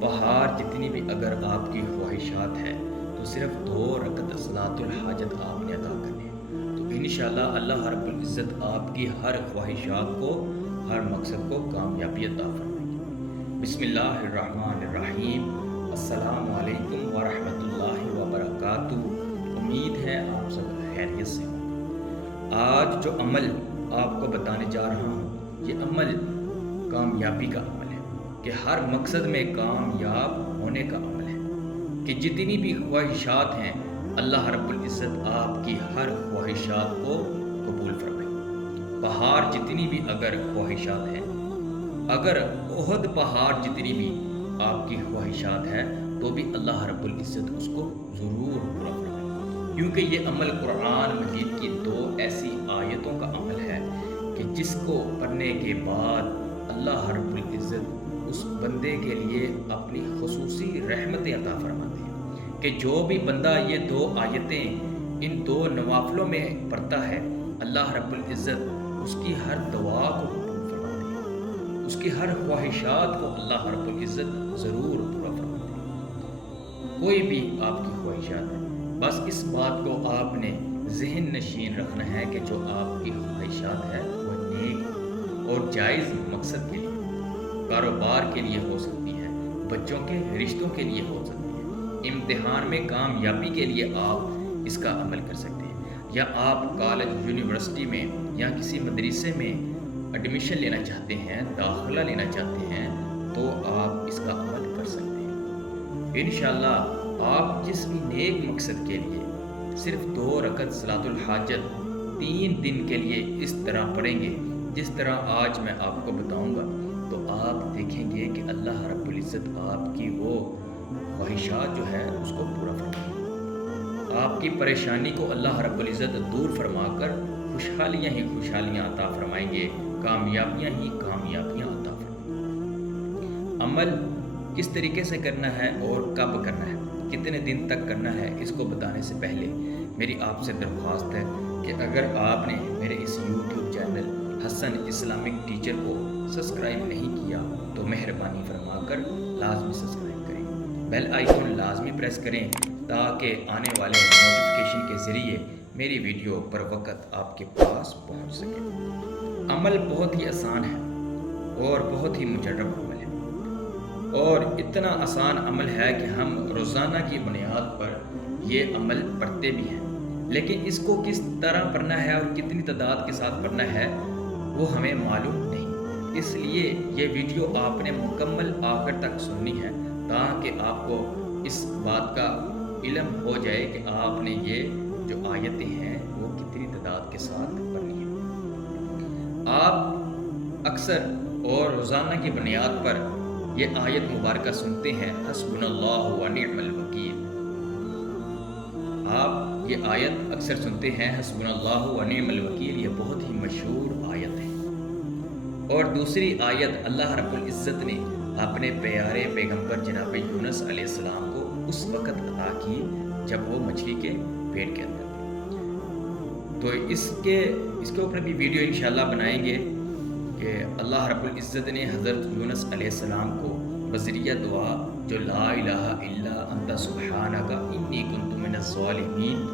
پہاڑ جتنی بھی اگر آپ کی خواہشات ہے تو صرف 2 رکعت صلاۃ الحاجت آپ نے ادا کرنی ہے، تو انشاءاللہ اللہ رب العزت آپ کی ہر خواہشات کو، ہر مقصد کو کامیابی عطا فرمائیں گے۔ بسم اللہ الرحمن الرحیم۔ السلام علیکم ورحمۃ اللہ وبرکاتہ۔ امید ہے آپ سب خیریت سے ہوں۔ آج جو عمل آپ کو بتانے جا رہا ہوں، یہ عمل کامیابی کا عمل ہے، کہ ہر مقصد میں کامیاب ہونے کا عمل ہے، کہ جتنی بھی خواہشات ہیں اللہ رب العزت آپ کی ہر خواہشات کو قبول فرمائے۔ پہاڑ جتنی بھی اگر خواہشات ہیں، اگر احد پہاڑ جتنی بھی آپ کی خواہشات ہے تو بھی اللہ رب العزت اس کو ضرور پورا فرمائے، کیونکہ یہ عمل قرآن مجید کی 2 ایسی آیتوں کا عمل ہے کہ جس کو پڑھنے کے بعد اللہ رب العزت اس بندے کے لیے اپنی خصوصی رحمتیں عطا فرماتے ہیں، کہ جو بھی بندہ یہ 2 آیتیں ان 2 نوافلوں میں پڑھتا ہے، اللہ رب العزت اس کی ہر دعا کو قبول فرماتے ہیں، اس کی ہر خواہشات کو اللہ رب العزت ضرور پورا فرماتے ہیں۔ کوئی بھی آپ کی خواہشات ہے، بس اس بات کو آپ نے ذہن نشین رکھنا ہے کہ جو آپ کی خواہشات ہے وہ نیک اور جائز مقصد کے لیے، کاروبار کے لیے ہو سکتی ہے، بچوں کے رشتوں کے لیے ہو سکتی ہے، امتحان میں کامیابی کے لیے آپ اس کا عمل کر سکتے ہیں، یا آپ کالج یونیورسٹی میں یا کسی مدرسے میں ایڈمیشن لینا چاہتے ہیں، داخلہ لینا چاہتے ہیں، تو آپ اس کا عمل کر سکتے ہیں۔ انشاءاللہ آپ جس بھی نیک مقصد کے لیے صرف 2 رکعت صلاۃ الحاجت 3 دن کے لیے اس طرح پڑھیں گے جس طرح آج میں آپ کو بتاؤں گا، تو آپ دیکھیں گے کہ اللہ رب العزت آپ کی وہ خواہشات جو ہے اس کو پورا فرمائے گا۔ آپ کی پریشانی کو اللہ رب العزت دور فرما کر خوشحالیاں ہی خوشحالیاں عطا فرمائیں گے، کامیابیاں ہی کامیابیاں عطا فرمائیں گے۔ عمل کس طریقے سے کرنا ہے اور کب کرنا ہے، کتنے دن تک کرنا ہے، اس کو بتانے سے پہلے میری آپ سے درخواست ہے کہ اگر آپ نے میرے اس یوٹیوب چینل حسن اسلامک ٹیچر کو سبسکرائب نہیں کیا تو مہربانی فرما کر لازمی سبسکرائب کریں، بیل آئیکن لازمی پریس کریں تاکہ آنے والے نوٹیفیکیشن کے ذریعے میری ویڈیو پر وقت آپ کے پاس پہنچ سکے۔ عمل بہت ہی آسان ہے اور بہت ہی مجرب عمل ہے، اور اتنا آسان عمل ہے کہ ہم روزانہ کی بنیاد پر یہ عمل پڑھتے بھی ہیں، لیکن اس کو کس طرح پڑھنا ہے اور کتنی تعداد کے ساتھ پڑھنا ہے وہ ہمیں معلوم نہیں، اس لیے یہ ویڈیو آپ نے مکمل آخر تک سننی ہے تاکہ آپ کو اس بات کا علم ہو جائے کہ آپ نے یہ جو آیتیں ہیں وہ کتنی تعداد کے ساتھ پڑھنی ہے۔ آپ اکثر اور روزانہ کی بنیاد پر یہ آیت مبارکہ سنتے ہیں، حسبنا اللہ و نعم الوکیل۔ آپ یہ آیت اکثر سنتے ہیں، حسبنا اللہ و نعم الوکیل، یہ بہت ہی مشہور آیت ہے۔ اور دوسری آیت اللہ رب العزت نے اپنے پیارے پیغمبر جناب یونس علیہ السلام کو اس وقت عطا کی جب وہ مچھلی کے پیٹ کے اندر تھے۔ تو اس کے اوپر بھی ویڈیو انشاءاللہ بنائیں گے کہ اللہ رب العزت نے حضرت یونس علیہ السلام کو بذریعہ دعا جو لا الہ الا انت سبحانک انی کنت من الظالمین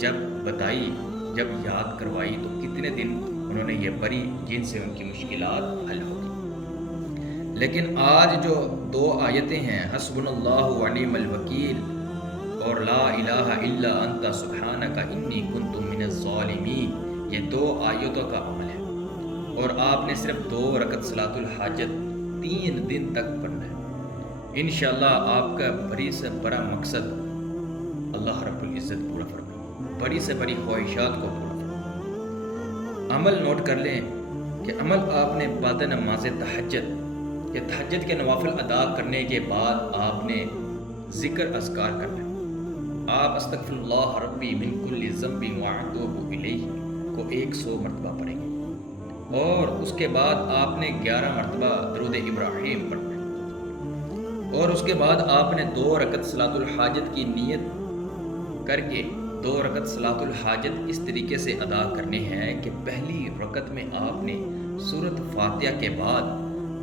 جب بتائی، جب یاد کروائی، تو کتنے دن انہوں نے یہ پڑھی جن سے ان کی مشکلات حل ہوگی۔ لیکن آج جو 2 آیتیں ہیں، حسبنا اللہ و نعم الوکیل اور لا الہ الا انت سبحانک انی کنت من الظالمین، یہ 2 آیتوں کا عمل ہے، اور آپ نے صرف 2 رکعت صلاۃ الحاجت 3 دن تک پڑھنا ہے۔ انشاءاللہ آپ کا بڑی سے بڑا مقصد اللہ رب العزت پورا فرمائے، بڑی سے بڑی خواہشات کو پورا فرمائے۔ عمل نوٹ کر لیں کہ عمل آپ نے بعد نماز تہجد یا تہجد کے نوافل ادا کرنے کے بعد آپ نے ذکر اذکار کرنا ہے۔ آپ استغفر اللہ ربی من کل ذنب واتوب الیہ کو 100 مرتبہ پڑھیں گے، اور اس کے بعد آپ نے 11 مرتبہ درود ابراہیم پڑھنا ہے، اور اس کے بعد آپ نے 2 رکعت صلاۃ الحاجت کی نیت کر کے 2 رکعت صلاۃ الحاجت اس طریقے سے ادا کرنے ہیں کہ پہلی رکعت میں آپ نے سورۃ فاتحہ کے بعد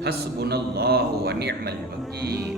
حسبنا اللہ و نعم الوکیل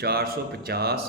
450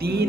3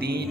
3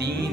3